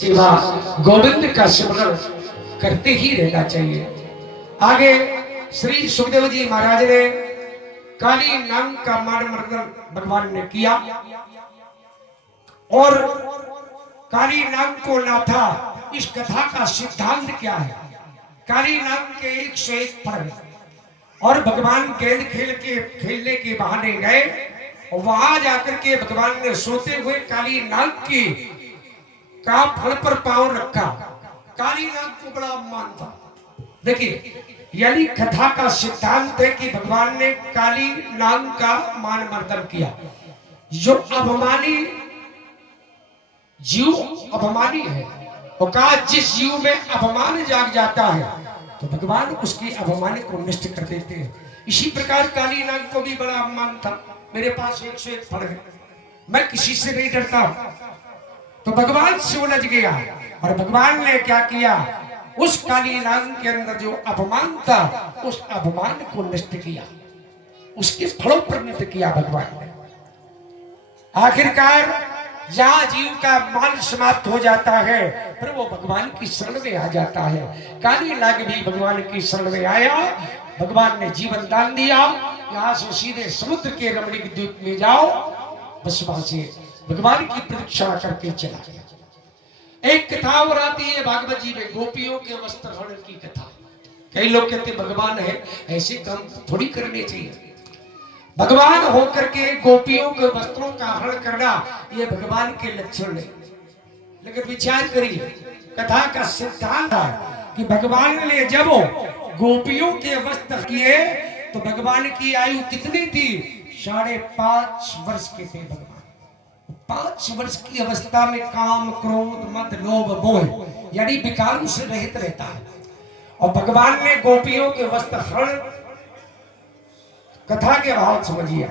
सेवा गोविंद का स्मरण करते ही रहना चाहिए। आगे श्री सुखदेव जी महाराज ने काली नाग का मानमर्दन भगवान ने किया और काली नाग को नाथा। इस कथा का सिद्धांत क्या है? काली नाग के 101 फल और भगवान गेंद खेलने के बहाने गए। वहां जाकर के भगवान ने सोते हुए काली नाग की का फल पर पांव रखा। काली नाग को बड़ा अपमान था। देखिए, यानी कथा का सिद्धांत है कि भगवान ने काली नाग का मान मर्दन किया। जो अभिमानी जीव अभिमानी है, और कहा जिस जीव में अभिमान जाग जाता है तो भगवान उसकी अभिमानी को नष्ट कर देते हैं। इसी प्रकार काली नाग को भी बड़ा अपमान था। मेरे पास 101 फल है, मैं किसी से नहीं डरता। तो भगवान से उलझ गया और भगवान ने क्या किया? उस काली नाग के अंदर जो अभिमान था, उस अभिमान को नष्ट किया, उसके फलों पर नष्ट किया भगवान ने। आखिरकार जहां जीव का मान समाप्त हो जाता है, फिर वो भगवान की शरण में आ जाता है। काली नाग भी भगवान की शरण में आया, भगवान ने जीवन दान दिया। यहाँ से सीधे समुद्र के रमणीक द्वीप में जाओ, बस वहां से भगवान की प्रतीक्षा करके चला गया। एक कथा और आती है भागवत जी में, गोपियों के वस्त्र हरण की कथा। कई लोग कहते भगवान है, ऐसे काम थोड़ी करने चाहिए। भगवान होकर के गोपियों के वस्त्रों का हरण करना, ये भगवान के लक्षण है। लेकिन विचार करिए, कथा का सिद्धांत है कि भगवान ने जब गोपियों के वस्त्र किए तो भगवान की आयु कितनी थी? 5.5 वर्ष के थे भगवान। 5 वर्ष की अवस्था में काम, क्रोध, मद, लोभ, मोह यानी विकार से रहित रहता है। और भगवान ने गोपियों के वस्त्र हरण, कथा के भाव समझिए।